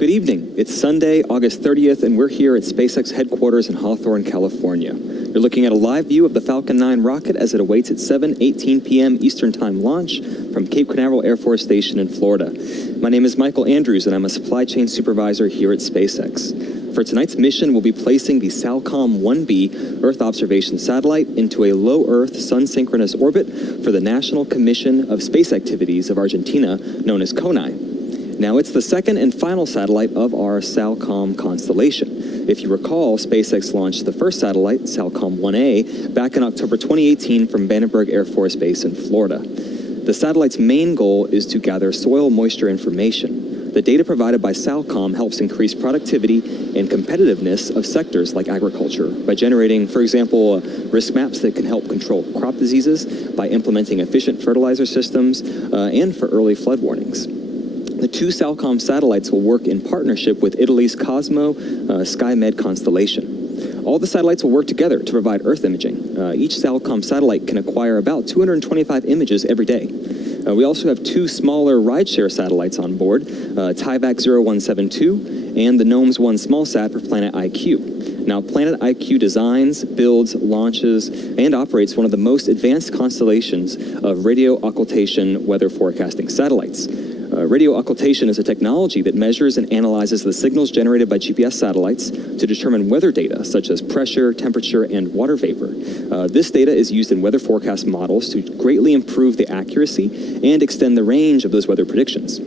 Good evening. It's Sunday, August 30th, and we're here at SpaceX headquarters in Hawthorne, California. You're looking at a live view of the Falcon 9 rocket as it awaits its 7:18 p.m. Eastern Time launch from Cape Canaveral Air Force Station in Florida. My name is Michael Andrews, and I'm a supply chain supervisor here at SpaceX. For tonight's mission, we'll be placing the SAOCOM 1B Earth observation satellite into a low-Earth sun-synchronous orbit for the National Commission of Space Activities of Argentina, known as CONAI. Now, it's the second and final satellite of our SAOCOM constellation. If you recall, SpaceX launched the first satellite, SAOCOM 1A, back in October 2018 from Vandenberg Air Force Base in Florida. The satellite's main goal is to gather soil moisture information. The data provided by SAOCOM helps increase productivity and competitiveness of sectors like agriculture by generating, for example, risk maps that can help control crop diseases, by implementing efficient fertilizer systems, and for early flood warnings. The two SAOCOM satellites will work in partnership with Italy's Cosmo SkyMed constellation. All the satellites will work together to provide Earth imaging. Each SAOCOM satellite can acquire about 225 images every day. We also have two smaller rideshare satellites on board, Tyvac 0172 and the GNOMES 1 small sat for Planet IQ. Now, Planet IQ designs, builds, launches, and operates one of the most advanced constellations of radio occultation weather forecasting satellites. Radio occultation is a technology that measures and analyzes the signals generated by GPS satellites to determine weather data such as pressure, temperature, and water vapor. This data is used in weather forecast models to greatly improve the accuracy and extend the range of those weather predictions.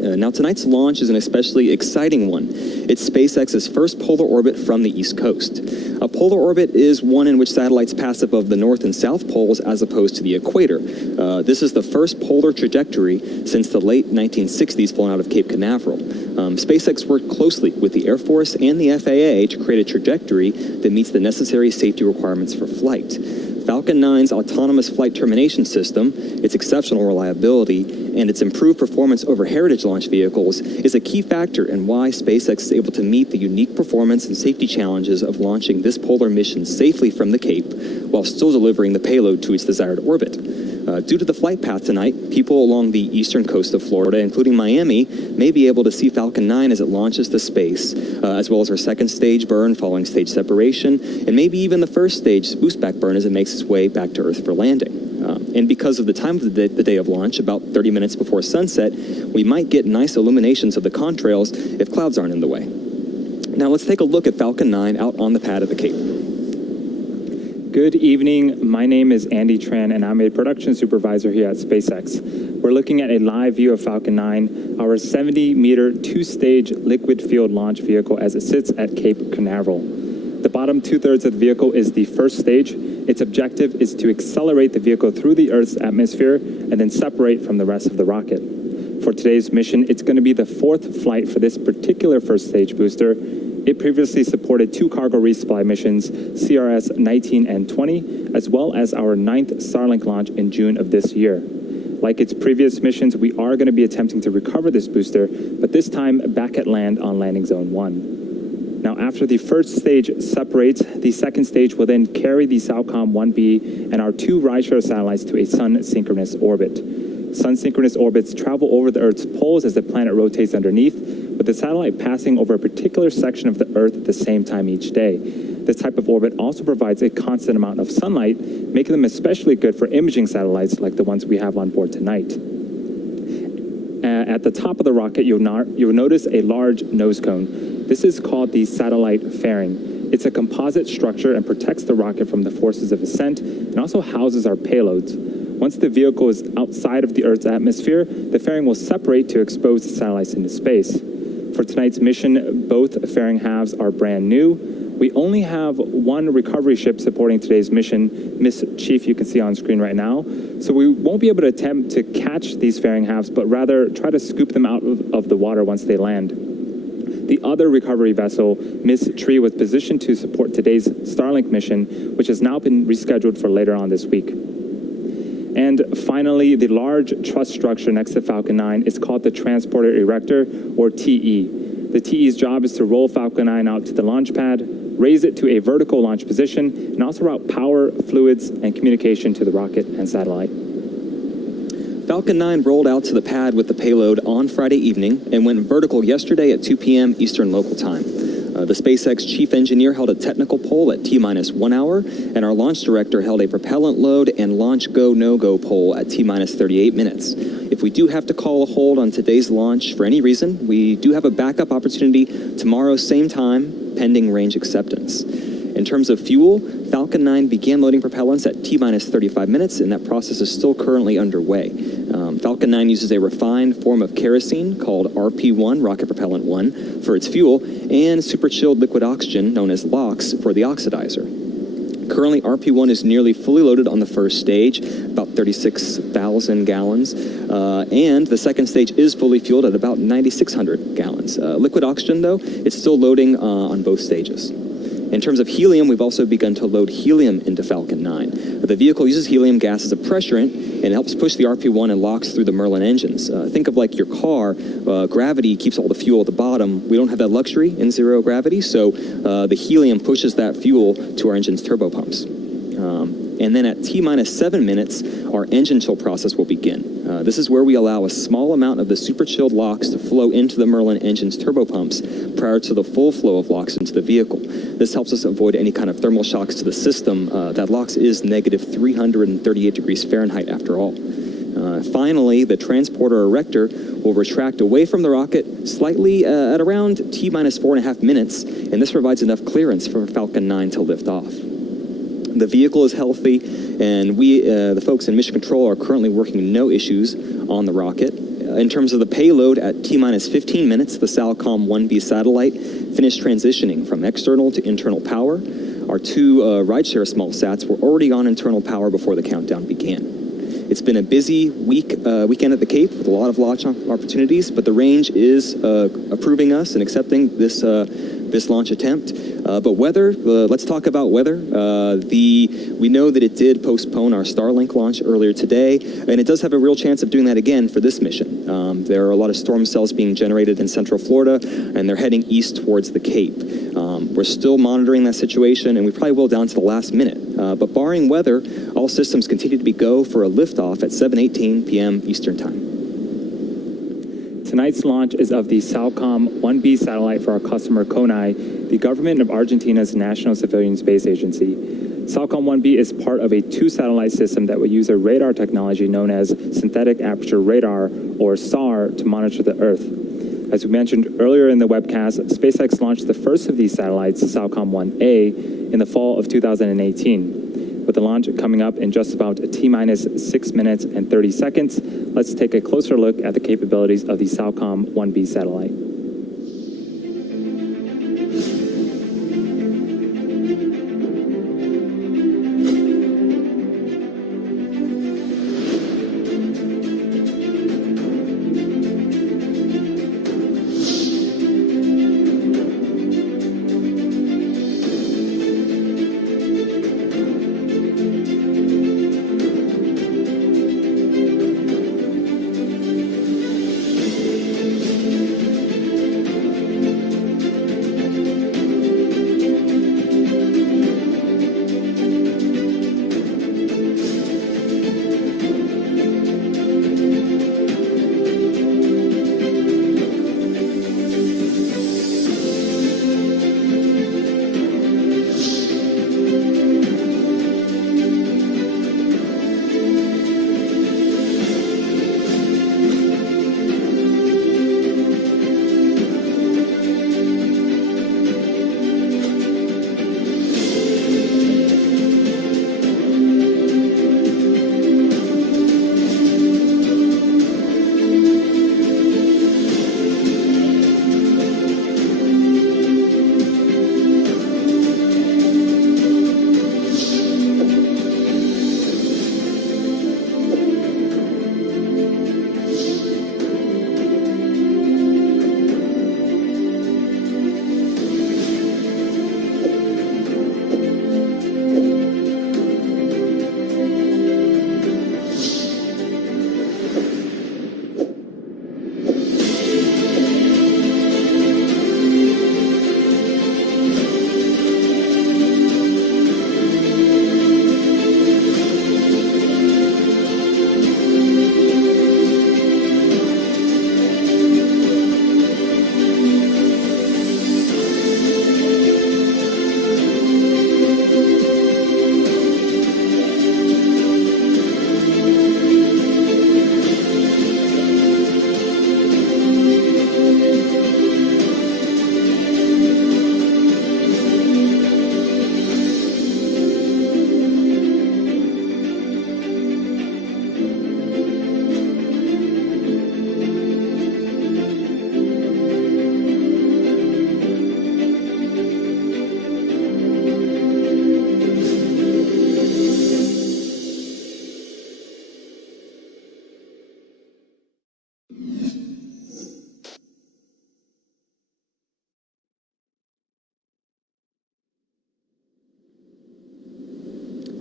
Now, tonight's launch is an especially exciting one. It's SpaceX's first polar orbit from the East Coast. A polar orbit is one in which satellites pass above the North and South poles as opposed to the equator. This is the first polar trajectory since the late 1960s flown out of Cape Canaveral. SpaceX worked closely with the Air Force and the FAA to create a trajectory that meets the necessary safety requirements for flight. Falcon 9's autonomous flight termination system, its exceptional reliability, and its improved performance over heritage launch vehicles is a key factor in why SpaceX is able to meet the unique performance and safety challenges of launching this polar mission safely from the Cape while still delivering the payload to its desired orbit. Due to the flight path tonight, people along the eastern coast of Florida, including Miami, may be able to see Falcon 9 as it launches to space, as well as our second stage burn following stage separation, and maybe even the first stage boost back burn as it makes its way back to Earth for landing. And because of the time of the day of launch, about 30 minutes before sunset, we might get nice illuminations of the contrails if clouds aren't in the way. Now let's take a look at Falcon 9 out on the pad at the Cape. Good evening. My name is Andy Tran, and I'm a production supervisor here at SpaceX. We're looking at a live view of Falcon 9, our 70-meter, two-stage liquid-fueled launch vehicle as it sits at Cape Canaveral. The bottom two-thirds of the vehicle is the first stage. Its objective is to accelerate the vehicle through the Earth's atmosphere and then separate from the rest of the rocket. For today's mission, it's going to be the fourth flight for this particular first stage booster. It previously supported two cargo resupply missions, CRS 19 and 20, as well as our 9th Starlink launch in June of this year. Like its previous missions, we are going to be attempting to recover this booster, but this time back at land on Landing Zone 1. Now, after the first stage separates, the second stage will then carry the SAOCOM 1B and our two rideshare satellites to a sun-synchronous orbit. Sun-synchronous orbits travel over the Earth's poles as the planet rotates underneath, with the satellite passing over a particular section of the Earth at the same time each day. This type of orbit also provides a constant amount of sunlight, making them especially good for imaging satellites like the ones we have on board tonight. At the top of the rocket, you'll notice a large nose cone. This is called the satellite fairing. It's a composite structure and protects the rocket from the forces of ascent and also houses our payloads. Once the vehicle is outside of the Earth's atmosphere, the fairing will separate to expose the satellites into space. For tonight's mission, both fairing halves are brand new. We only have one recovery ship supporting today's mission, Miss Chief, you can see on screen right now. So we won't be able to attempt to catch these fairing halves, but rather try to scoop them out of the water once they land. The other recovery vessel, Miss Tree, was positioned to support today's Starlink mission, which has now been rescheduled for later on this week. And finally, the large truss structure next to Falcon 9 is called the Transporter Erector, or TE. The TE's job is to roll Falcon 9 out to the launch pad, raise it to a vertical launch position, and also route power, fluids, and communication to the rocket and satellite. Falcon 9 rolled out to the pad with the payload on Friday evening and went vertical yesterday at 2 p.m. Eastern Local Time. The SpaceX chief engineer held a technical poll at T-minus 1 hour, and our launch director held a propellant load and launch go, no-go poll at T-minus 38 minutes. If we do have to call a hold on today's launch for any reason, we do have a backup opportunity tomorrow, same time, pending range acceptance. In terms of fuel, Falcon 9 began loading propellants at T-minus 35 minutes, and that process is still currently underway. Falcon 9 uses a refined form of kerosene called RP1, Rocket Propellant 1, for its fuel, and super chilled liquid oxygen, known as LOX, for the oxidizer. Currently, RP1 is nearly fully loaded on the first stage, about 36,000 gallons, and the second stage is fully fueled at about 9,600 gallons. Liquid oxygen, though, it's still loading on both stages. In terms of helium, we've also begun to load helium into Falcon 9. The vehicle uses helium gas as a pressurant, and it helps push the RP1 and LOX through the Merlin engines. Think of like your car, gravity keeps all the fuel at the bottom. We don't have that luxury in zero gravity, so the helium pushes that fuel to our engine's turbopumps. And then at T-minus 7 minutes, our engine chill process will begin. This is where we allow a small amount of the super chilled LOX to flow into the Merlin engine's turbopumps prior to the full flow of LOX into the vehicle. This helps us avoid any kind of thermal shocks to the system. That LOX is negative 338 degrees Fahrenheit after all. Finally, the transporter erector will retract away from the rocket slightly at around T-minus 4.5 minutes, and this provides enough clearance for Falcon 9 to lift off. The vehicle is healthy, and we, the folks in Mission Control, are currently working no issues on the rocket. In terms of the payload, at T-minus 15 minutes, the SAOCOM 1B satellite finished transitioning from external to internal power. Our two rideshare small sats were already on internal power before the countdown began. It's been a busy weekend at the Cape with a lot of launch opportunities, but the range is approving us and accepting this launch attempt. But weather, let's talk about weather. We know that it did postpone our Starlink launch earlier today, and it does have a real chance of doing that again for this mission. There are a lot of storm cells being generated in Central Florida, and they're heading east towards the Cape. We're still monitoring that situation, and we probably will down to the last minute. But barring weather, all systems continue to be go for a liftoff at 7:18 p.m. Eastern Time. Tonight's launch is of the SAOCOM 1B satellite for our customer CONAI, the government of Argentina's National Civilian Space Agency. SAOCOM 1B is part of a two-satellite system that will use a radar technology known as synthetic aperture radar, or SAR, to monitor the Earth. As we mentioned earlier in the webcast, SpaceX launched the first of these satellites, SAOCOM 1A, in the fall of 2018. With the launch coming up in just about T-minus 6 minutes and 30 seconds, let's take a closer look at the capabilities of the SAOCOM 1B satellite.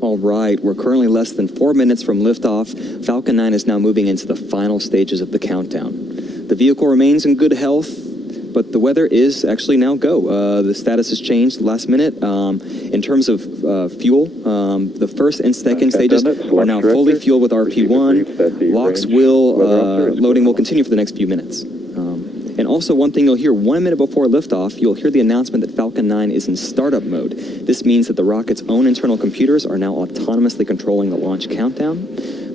All right, we're currently less than 4 minutes from liftoff. Falcon 9 is now moving into the final stages of the countdown. The vehicle remains in good health, but the weather is actually now go. The status has changed last minute. In terms of fuel, the first and second stages are now fully fueled with RP1. LOX loading will continue for the next few minutes. And also one thing you'll hear 1 minute before liftoff, you'll hear the announcement that Falcon 9 is in startup mode. This means that the rocket's own internal computers are now autonomously controlling the launch countdown.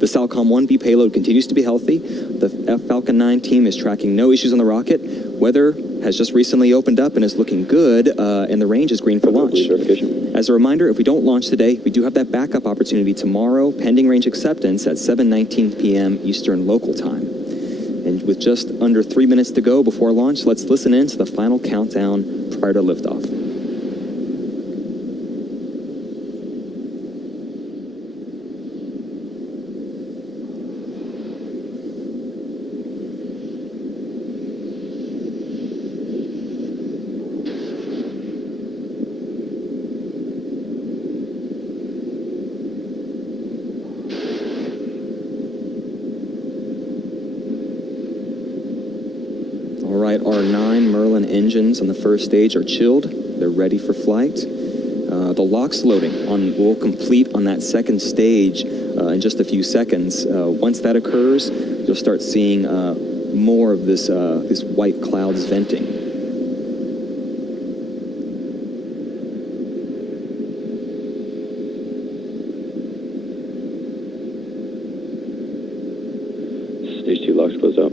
The SAOCOM 1B payload continues to be healthy. The Falcon 9 team is tracking no issues on the rocket. Weather has just recently opened up and is looking good, and the range is green for launch. As a reminder, if we don't launch today, we do have that backup opportunity tomorrow, pending range acceptance at 7:19 p.m. Eastern local time. And with just under 3 minutes to go before launch, let's listen in to the final countdown prior to liftoff. All right, our 9 Merlin engines on the first stage are chilled. They're ready for flight. The LOX loading will complete on that second stage in just a few seconds. Once that occurs, you'll start seeing more of this white clouds venting. Stage 2 LOX closed out.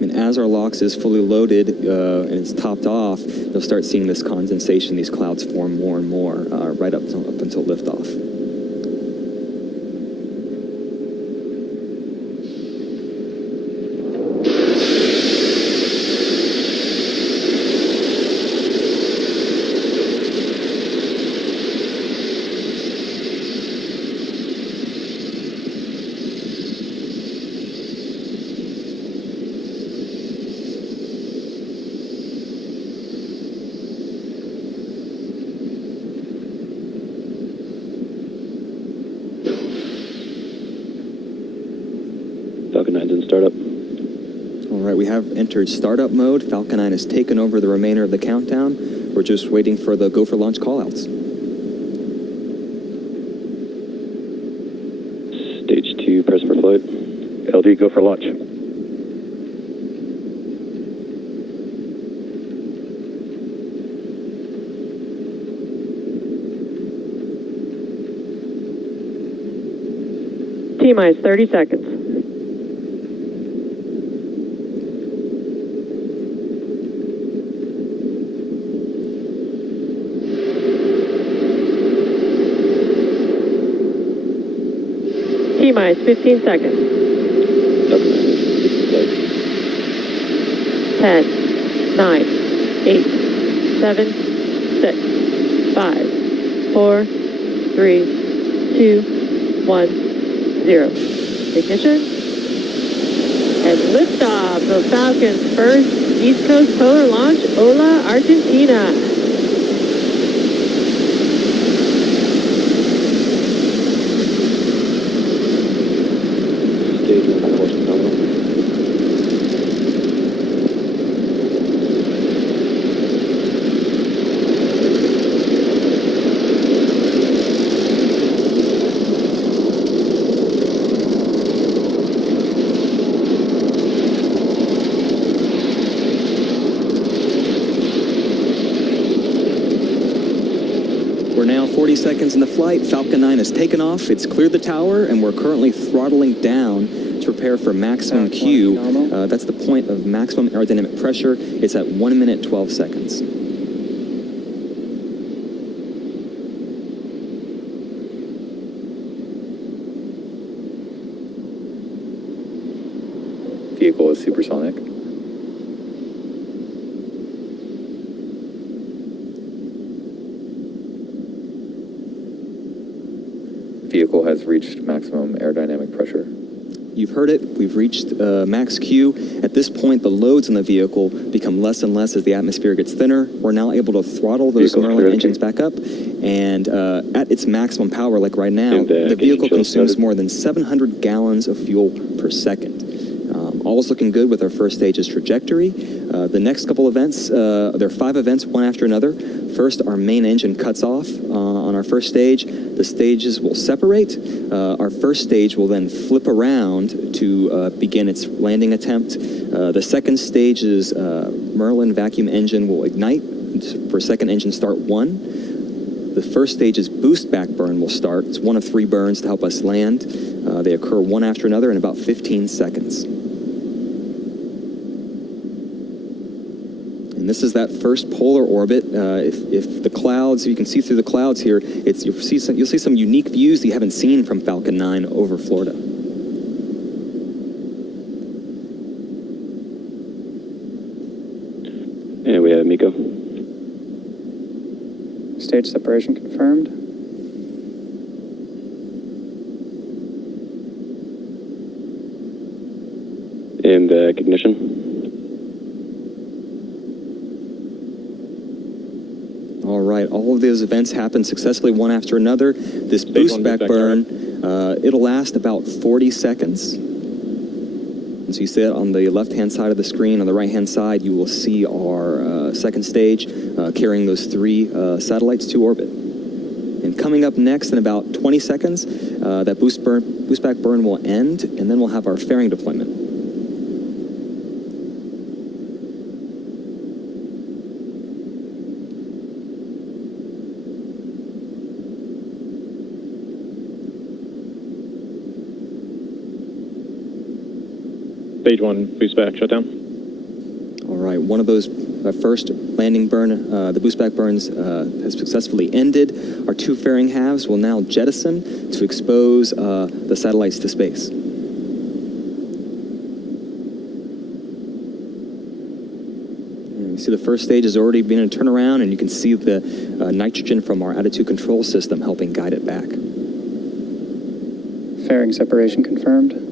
And as our LOX is fully loaded and it's topped off, you'll start seeing this condensation, these clouds form more and more right up until liftoff. Falcon 9's in startup. All right, we have entered startup mode. Falcon 9 has taken over the remainder of the countdown. We're just waiting for the go for launch callouts. Stage 2 press for flight. LD, go for launch. T-minus 30 seconds. T-minus 15 seconds. Falcon 9 is flight. 10, 9, 8, 7, 6, 5, 4, 3, 2, 1, 0. Ignition. And liftoff of Falcon's first East Coast polar launch, Ola, Argentina. Stage 1 course phenomenal. We're now 40 seconds in the flight. Falcon 9 has taken off. It's cleared the tower, and we're currently throttling down to prepare for maximum Q. That's the point of maximum aerodynamic pressure. It's at 1 minute, 12 seconds. Vehicle is supersonic. Vehicle has reached maximum aerodynamic pressure. you've heard it. We've reached max Q. At this point, the loads in the vehicle become less and less as the atmosphere gets thinner. We're now able to throttle those Vehicle Merlin clear. engines back up, and at its maximum power, like right now, And, the ignition vehicle chill consumes started. more than 700 gallons of fuel per second. All is looking good with our first stage's trajectory. The next couple events, there are 5 events, one after another. First, our main engine cuts off on our first stage. The stages will separate. Our first stage will then flip around to begin its landing attempt. The second stage's Merlin vacuum engine will ignite for second engine start 1. The first stage's boost back burn will start. It's one of 3 burns to help us land. They occur one after another in about 15 seconds. And this is that first polar orbit. If the clouds, you can see through the clouds here, you'll see some unique views that you haven't seen from Falcon 9 over Florida. And we have Miko. Stage separation confirmed. And ignition. All right, all of those events happen successfully one after another. This boost back burn, it'll last about 40 seconds. And so you see it on the left-hand side of the screen. On the right-hand side, you will see our second stage carrying those 3 satellites to orbit. And coming up next in about 20 seconds, that boost back burn will end, and then we'll have our fairing deployment. Stage 1, boost back, shutdown. All right, one of those first landing burn, the boost back burns has successfully ended. Our 2 fairing halves will now jettison to expose the satellites to space. And you see the first stage has already been a turnaround, and you can see the nitrogen from our attitude control system helping guide it back. Fairing separation confirmed.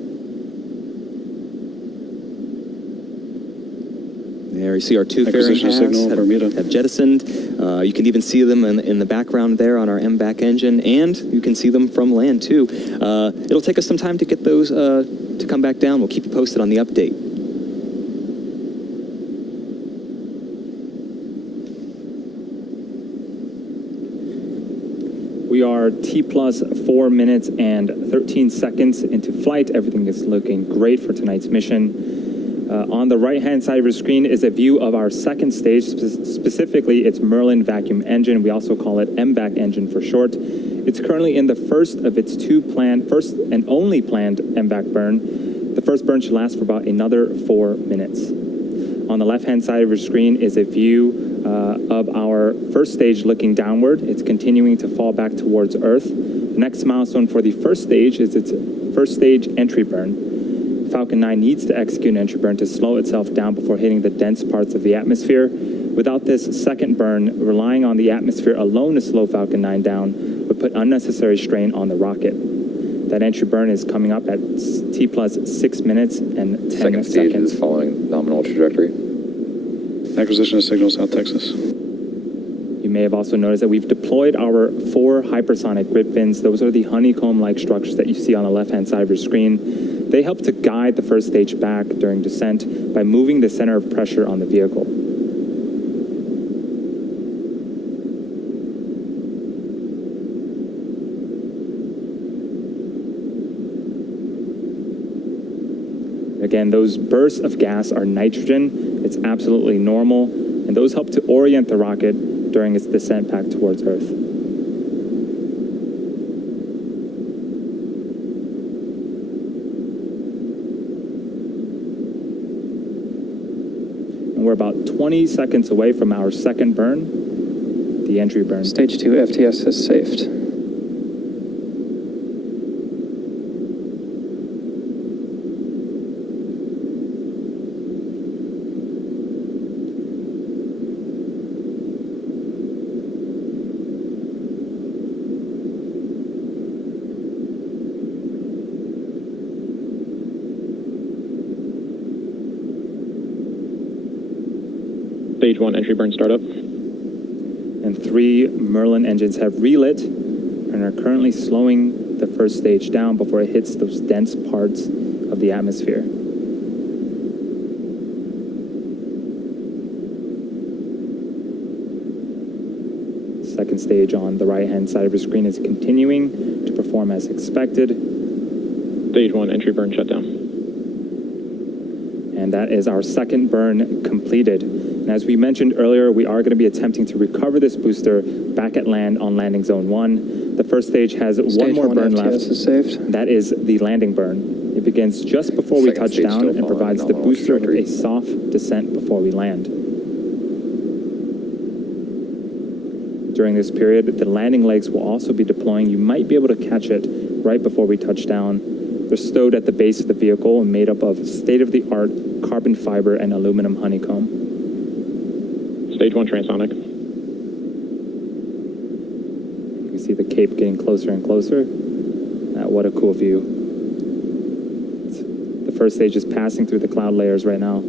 There you see our 2 fairing Acquisition halves signal for Bermuda. have jettisoned. You can even see them in the background there on our MVAC engine, and you can see them from land too. It'll take us some time to get those to come back down. We'll keep you posted on the update. We are T plus 4 minutes and 13 seconds into flight. Everything is looking great for tonight's mission. On the right-hand side of your screen is a view of our second stage, specifically its Merlin vacuum engine. We also call it MVAC engine for short. It's currently in the first of its 2 first and only planned MVAC burn. The first burn should last for about another 4 minutes. On the left-hand side of your screen is a view of our first stage looking downward. It's continuing to fall back towards Earth. The next milestone for the first stage is its first stage entry burn. Falcon 9 needs to execute an entry burn to slow itself down before hitting the dense parts of the atmosphere. Without this second burn, relying on the atmosphere alone to slow Falcon 9 down would put unnecessary strain on the rocket. That entry burn is coming up at T plus 6 minutes and 10 Second stage seconds. is following nominal trajectory. Acquisition of signal, South Texas. You may have also noticed that we've deployed our 4 hypersonic grid fins. Those are the honeycomb-like structures that you see on the left-hand side of your screen. They help to guide the first stage back during descent by moving the center of pressure on the vehicle. Again, those bursts of gas are nitrogen. It's absolutely normal, and those help to orient the rocket during its descent back towards Earth. And we're about 20 seconds away from our second burn, the entry burn. Stage 2 FTS has safed. Stage 1 entry burn startup. And 3 Merlin engines have relit and are currently slowing the first stage down before it hits those dense parts of the atmosphere. Second stage on the right-hand side of your screen is continuing to perform as expected. Stage 1 entry burn shutdown. And that is our second burn completed. And as we mentioned earlier, we are going to be attempting to recover this booster back at land on landing zone 1. The first stage has one more burn left. FTS is saved. That is the landing burn. It begins just before we touch down and provides the booster with a soft descent before we land. During this period, the landing legs will also be deploying. You might be able to catch it right before we touch down. They're stowed at the base of the vehicle and made up of state-of-the-art carbon fiber and aluminum honeycomb. Stage 1 transonic. You see the cape getting closer and closer. What a cool view. The first stage is passing through the cloud layers right now.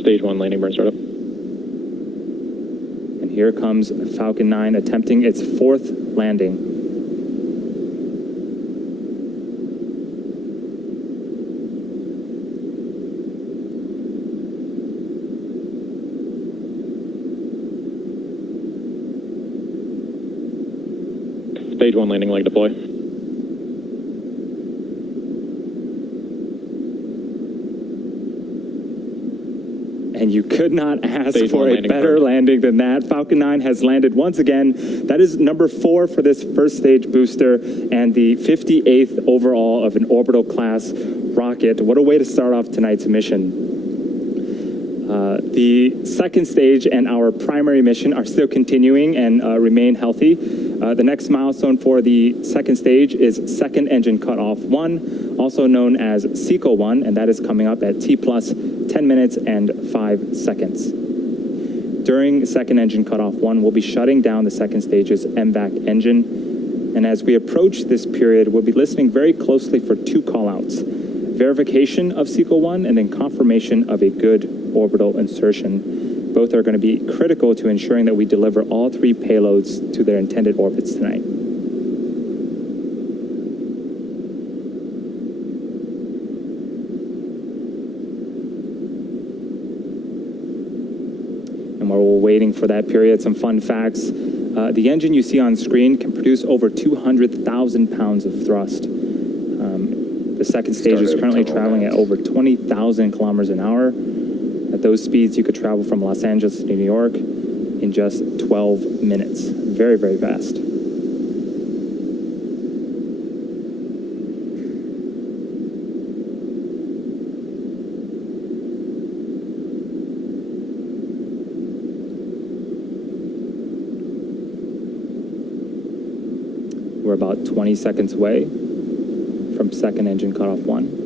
Stage 1 landing burn startup. And here comes Falcon 9 attempting its 4th landing. Stage 1 landing leg deploy. And you could not ask Stage for 1 a landing better burn. landing than that. Falcon 9 has landed once again. That is number 4 for this first stage booster and the 58th overall of an orbital class rocket. What a way to start off tonight's mission. The second stage and our primary mission are still continuing and remain healthy. The next milestone for the second stage is second engine cutoff 1, also known as SECO 1, and that is coming up at T plus 10 minutes and 5 seconds. During second engine cutoff 1, we'll be shutting down the second stage's MVAC engine. And as we approach this period, we'll be listening very closely for 2 callouts: verification of SECO 1 and then confirmation of a good orbital insertion. Both are going to be critical to ensuring that we deliver all 3 payloads to their intended orbits tonight. And while we're waiting for that period, some fun facts. The engine you see on screen can produce over 200,000 pounds of thrust. The second stage is currently traveling at over 20,000 kilometers an hour. At those speeds, you could travel from Los Angeles to New York in just 12 minutes. Very, very fast. We're about 20 seconds away from second engine cutoff 1.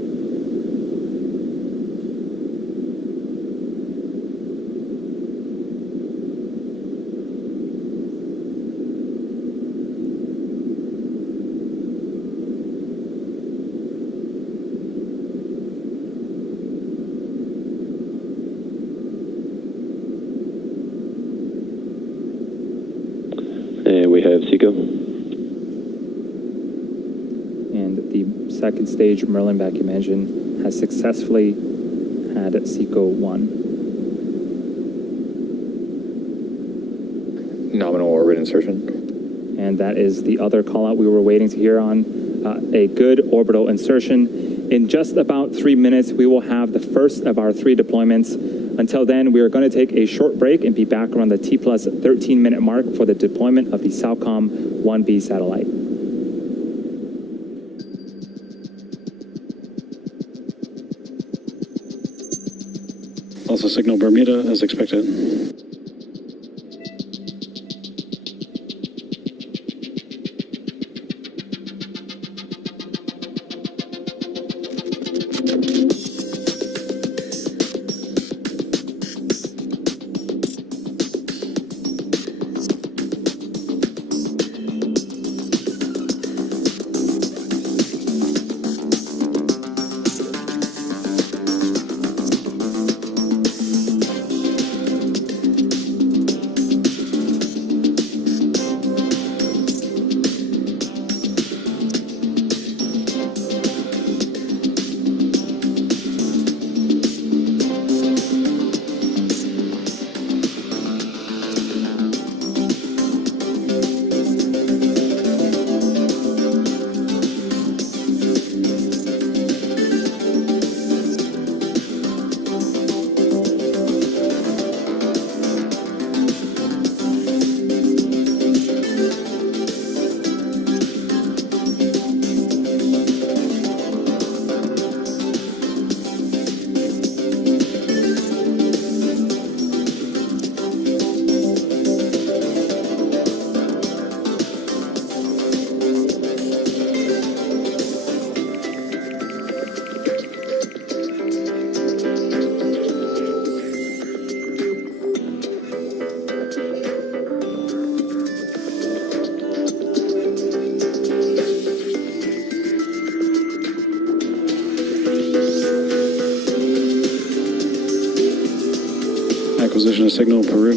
And we have SECO. And the second stage Merlin vacuum engine has successfully had SECO 1. Nominal orbit insertion. And that is the other call out we were waiting to hear on. A good orbital insertion. In just about 3 minutes, we will have the first of our 3 deployments. Until then, we are going to take a short break and be back around the T plus 13-minute mark for the deployment of the SAOCOM 1B satellite. Also signal Bermuda as expected. a signal, Peru.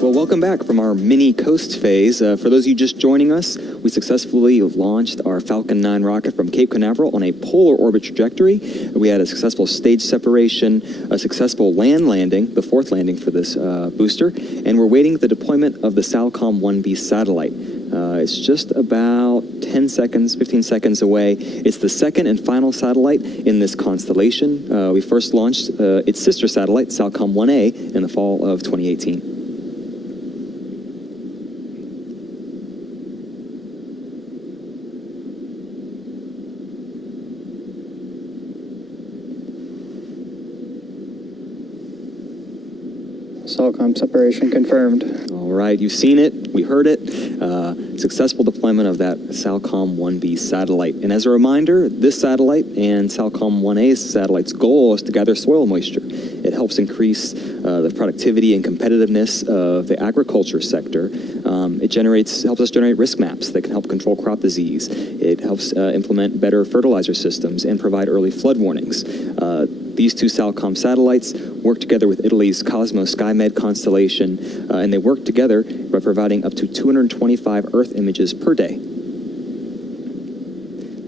Well, welcome back from our mini coast phase. For those of you just joining us, we successfully launched our Falcon 9 rocket from Cape Canaveral on a polar orbit trajectory. We had a successful stage separation, a successful land landing, the fourth landing for this booster, and we're waiting the deployment of the SAOCOM 1B satellite. It's just about 10 seconds, 15 seconds away. It's the second and final satellite in this constellation. We first launched its sister satellite, SAOCOM 1A, in the fall of 2018. SAOCOM separation confirmed. All right, you've seen it, we heard it. Successful deployment of that SAOCOM 1B satellite. And as a reminder, this satellite and SAOCOM 1A's satellite's goal is to gather soil moisture. It helps increase the productivity and competitiveness of the agriculture sector. It helps us generate risk maps that can help control crop disease. It helps implement better fertilizer systems and provide early flood warnings. These two SAOCOM satellites work together with Italy's Cosmos SkyMed constellation, and they work together by providing up to 225 Earth images per day.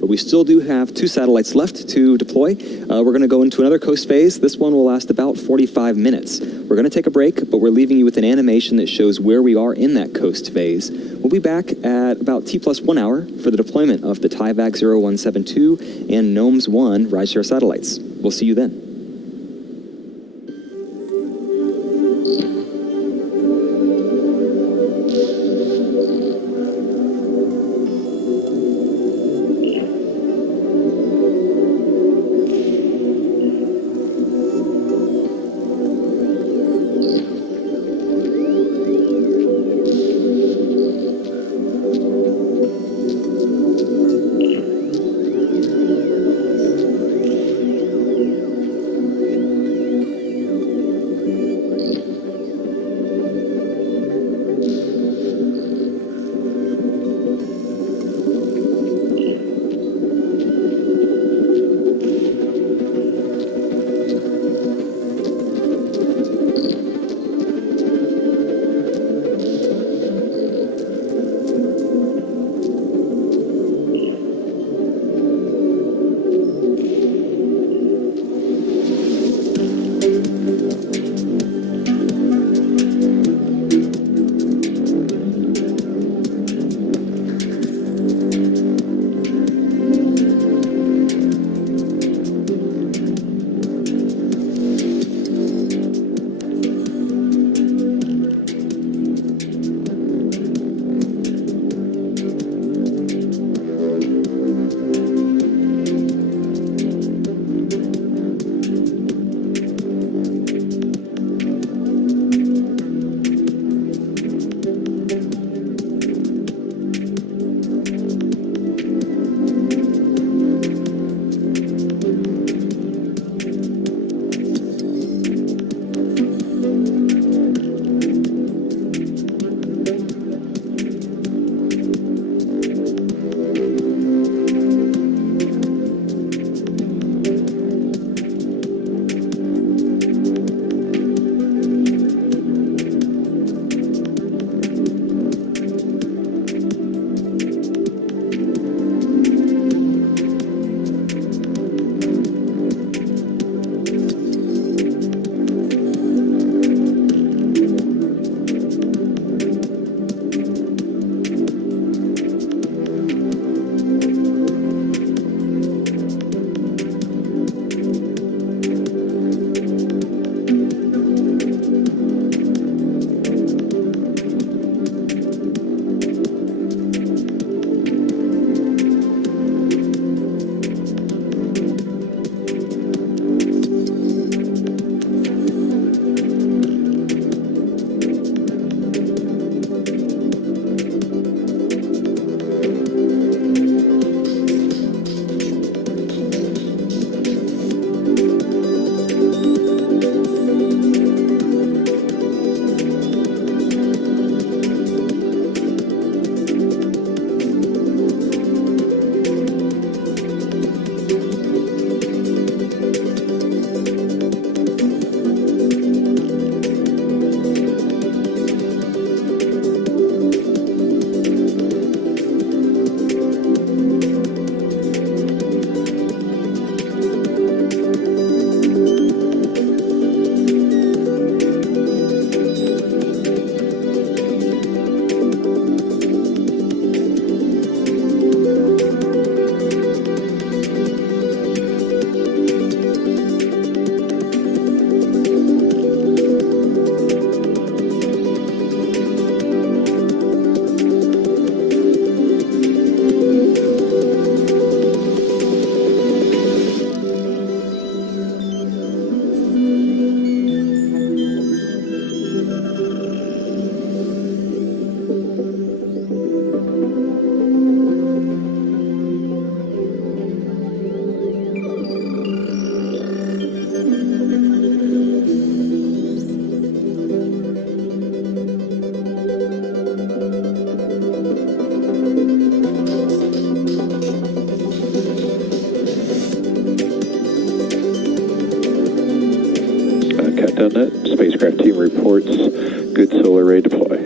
But we still do have two satellites left to deploy. We're going to go into another coast phase. This one will last about 45 minutes. We're going to take a break, but we're leaving you with an animation that shows where we are in that coast phase. We'll be back at about T+1 hour for the deployment of the TIVAC 0172 and GNOMES 1 rideshare satellites. We'll see you then. spacecraft team reports good solar array deploy.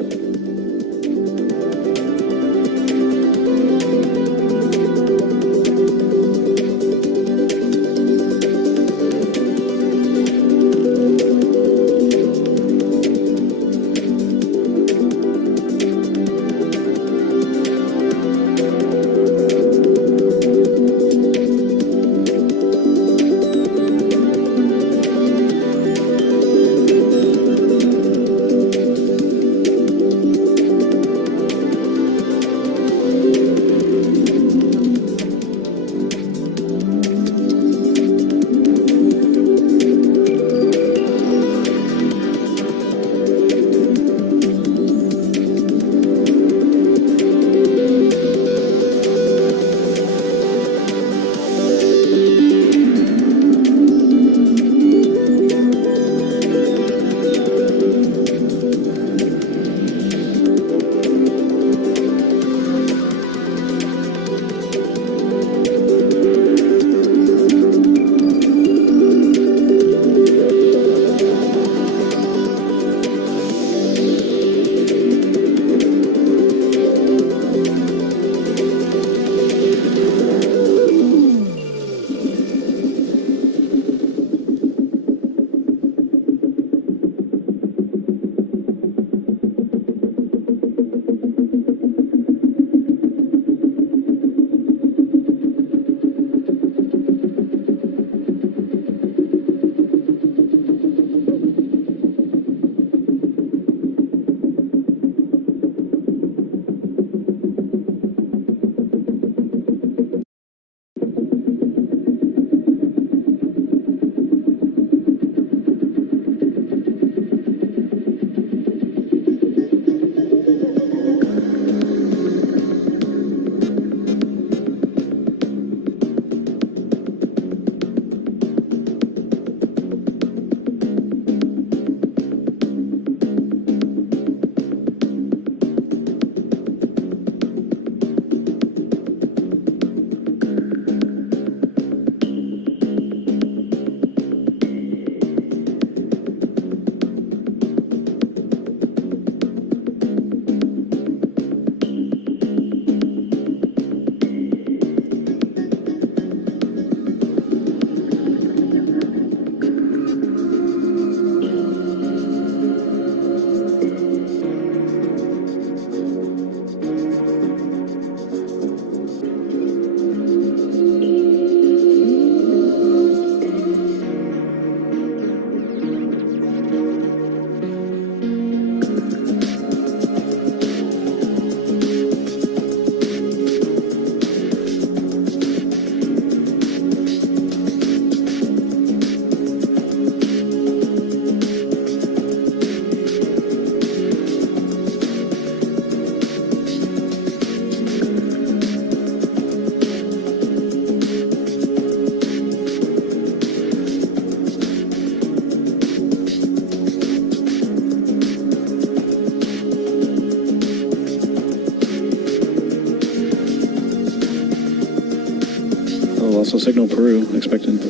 I'll also signal Peru, expected.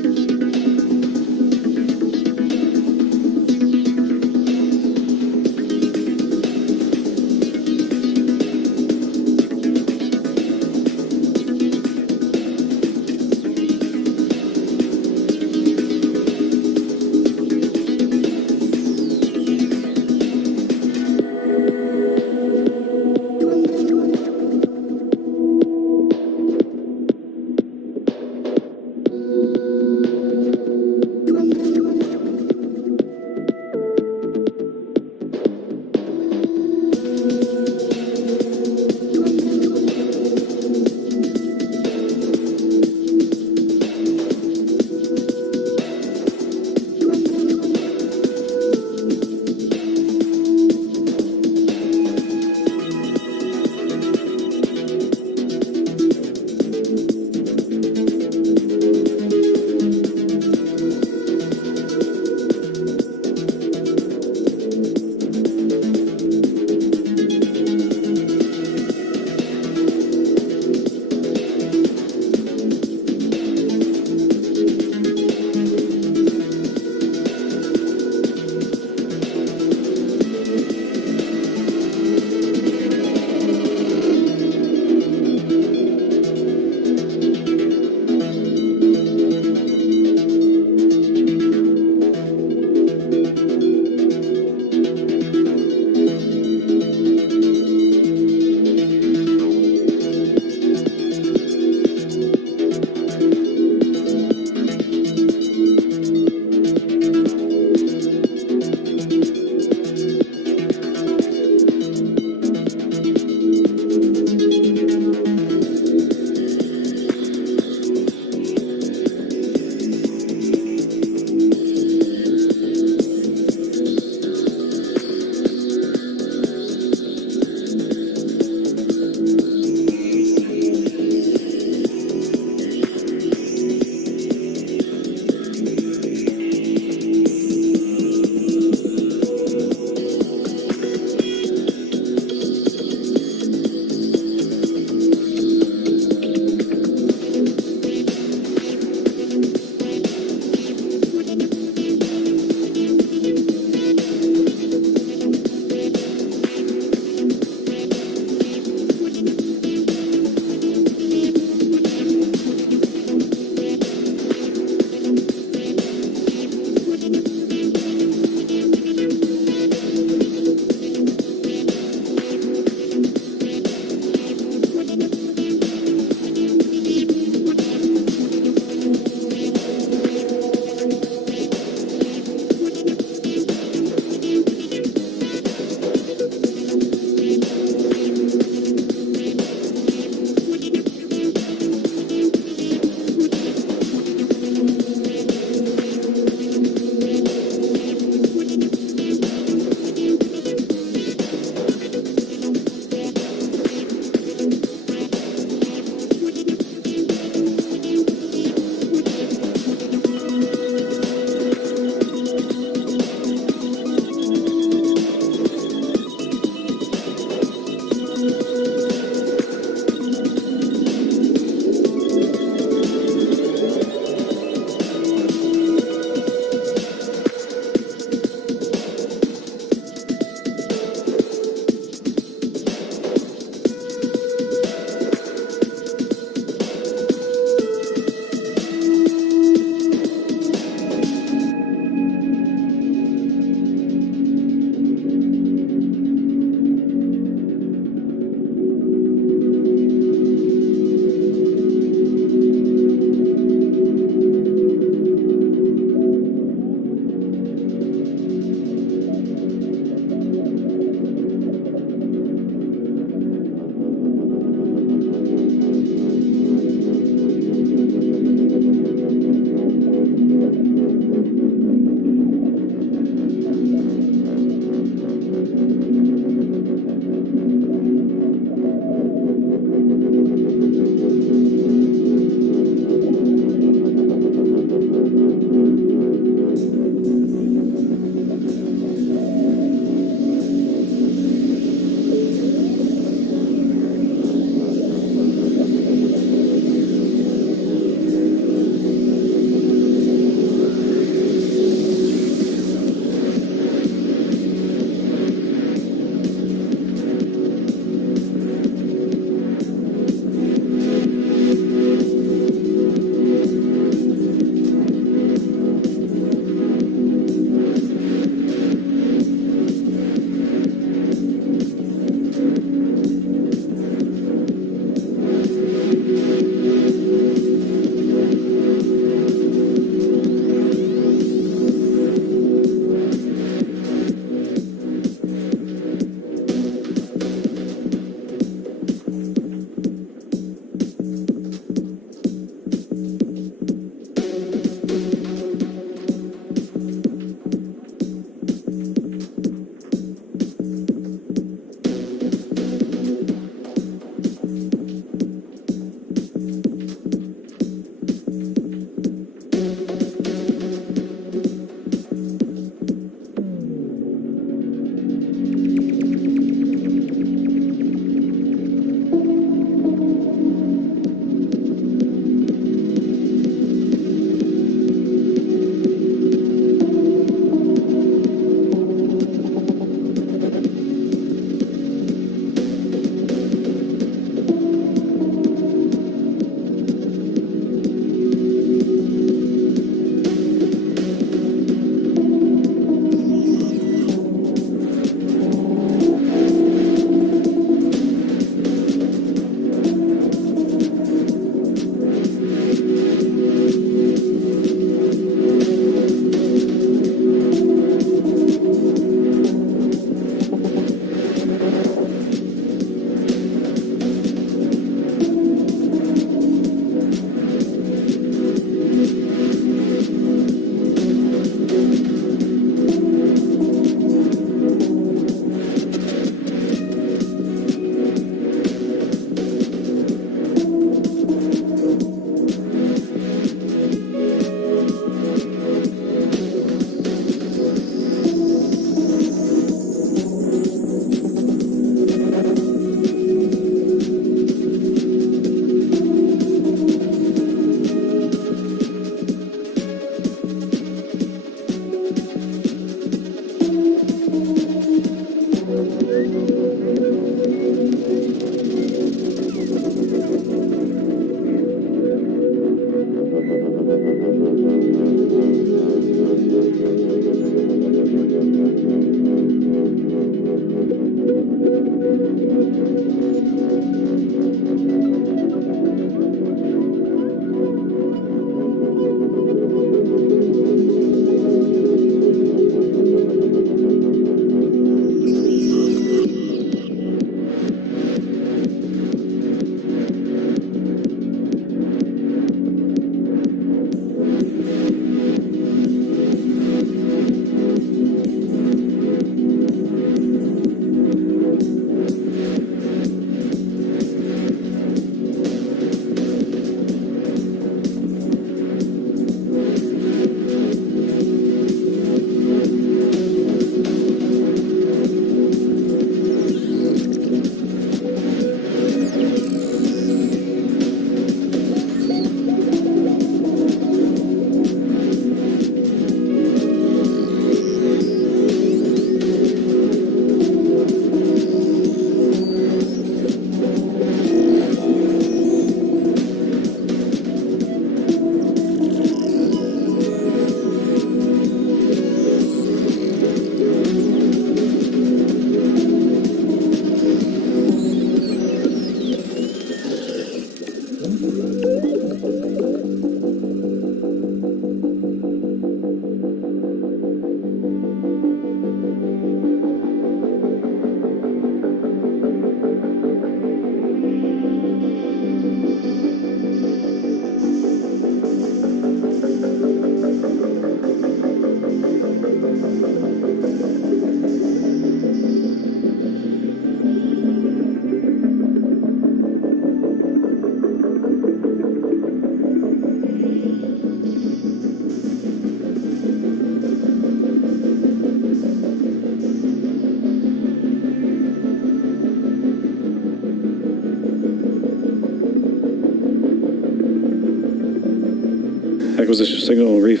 Acquisition signal reef.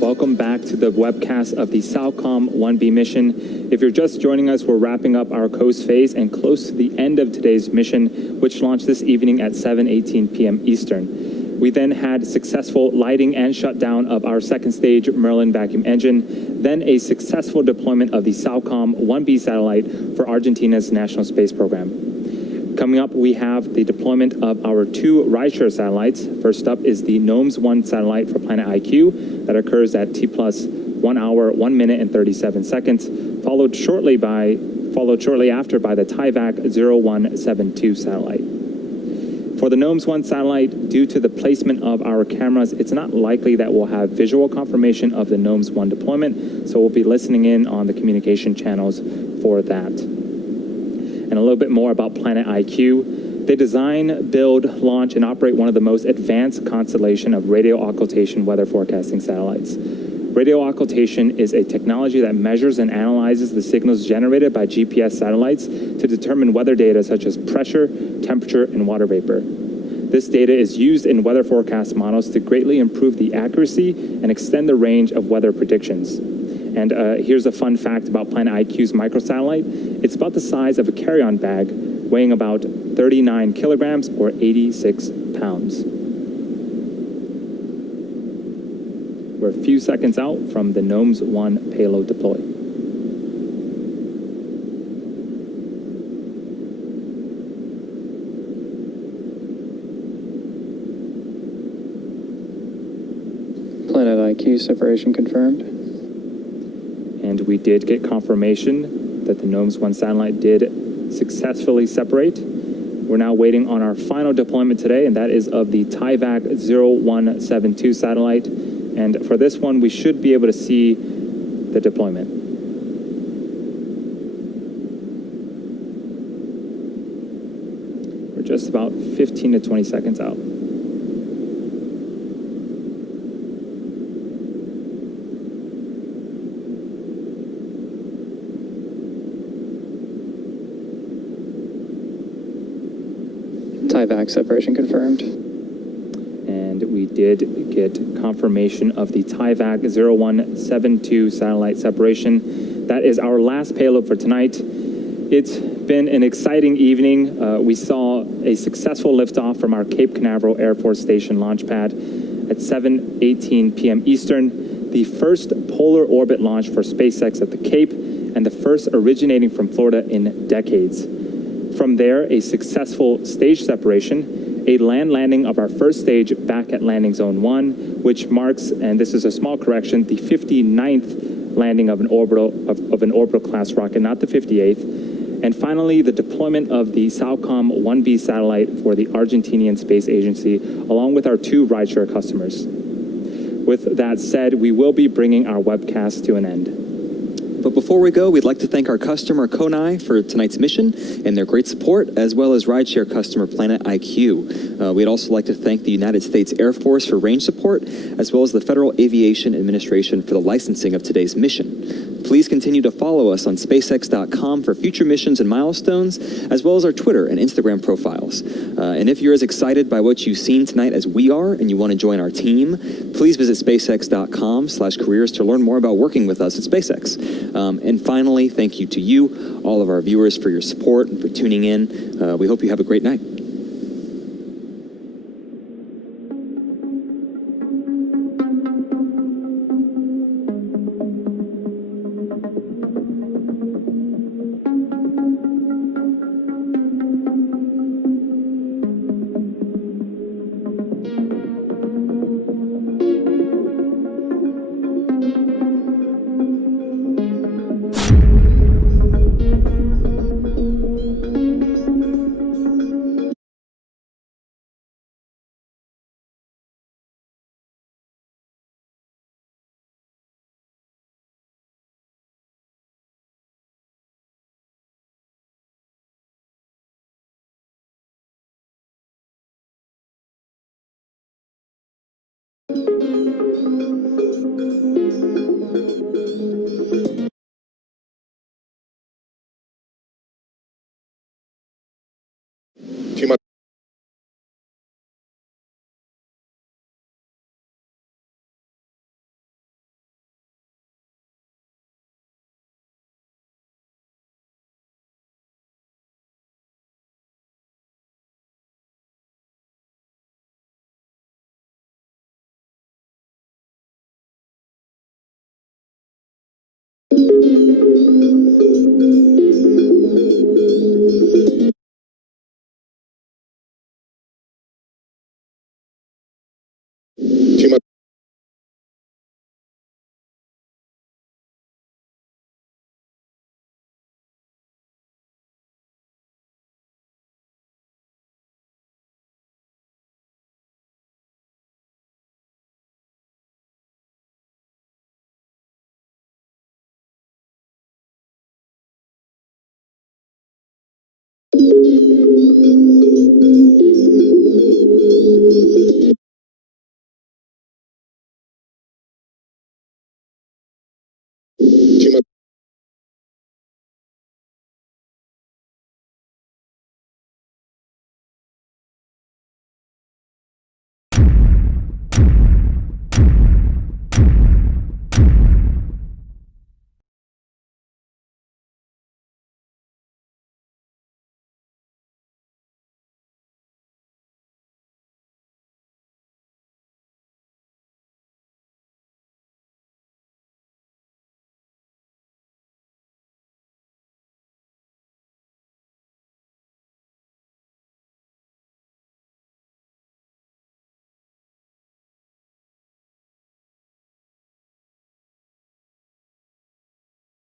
Welcome back to the webcast of the SAOCOM 1B mission. If you're just joining us, we're wrapping up our coast phase and close to the end of today's mission, which launched this evening at 7:18 p.m. Eastern. We then had successful lighting and shutdown of our second stage Merlin vacuum engine, then a successful deployment of the SAOCOM 1B satellite for Argentina's National Space Program. Coming up, we have the deployment of our two rideshare satellites. First up is the GNOMES-1 satellite for Planet IQ that occurs at T+1 hour, 1 minute and 37 seconds, followed shortly after by the TIVAC 0172 satellite. For the GNOMES-1 satellite, due to the placement of our cameras, it's not likely that we'll have visual confirmation of the GNOMES-1 deployment, so we'll be listening in on the communication channels for that. And a little bit more about Planet IQ. They design, build, launch, and operate one of the most advanced constellation of radio occultation weather forecasting satellites. Radio occultation is a technology that measures and analyzes the signals generated by GPS satellites to determine weather data such as pressure, temperature, and water vapor. This data is used in weather forecast models to greatly improve the accuracy and extend the range of weather predictions. And here's a fun fact about Planet IQ's microsatellite. It's about the size of a carry-on bag, weighing about 39 kilograms or 86 pounds. We're a few seconds out from the GNOMES-1 payload deploy. Planet IQ separation confirmed. And we did get confirmation that the GNOMES 1 satellite did successfully separate. We're now waiting on our final deployment today, and that is of the TIVAC 0172 satellite. And for this one, we should be able to see the deployment. We're just about 15 to 20 seconds out. TIVAC separation confirmed. And we did get confirmation of the TIVAC 0172 satellite separation. That is our last payload for tonight. It's been an exciting evening. We saw a successful liftoff from our Cape Canaveral Air Force Station launch pad at 7:18 p.m. Eastern, the first polar orbit launch for SpaceX at the Cape, and the first originating from Florida in decades. From there, a successful stage separation, a land landing of our first stage back at Landing Zone 1, which marks, and this is a small correction, the 59th landing of an orbital class rocket, not the 58th. And finally, the deployment of the SAOCOM 1B satellite for the Argentinian Space Agency, along with our 2 rideshare customers. With that said, we will be bringing our webcast to an end. But before we go, we'd like to thank our customer, Konai, for tonight's mission and their great support, as well as rideshare customer, Planet IQ. We'd also like to thank the United States Air Force for range support, as well as the Federal Aviation Administration for the licensing of today's mission. Please continue to follow us on SpaceX.com for future missions and milestones, as well as our Twitter and Instagram profiles. And if you're as excited by what you've seen tonight as we are, and you want to join our team, please visit SpaceX.com/careers to learn more about working with us at SpaceX. And finally, thank you to you, all of our viewers, for your support and for tuning in. We hope you have a great night.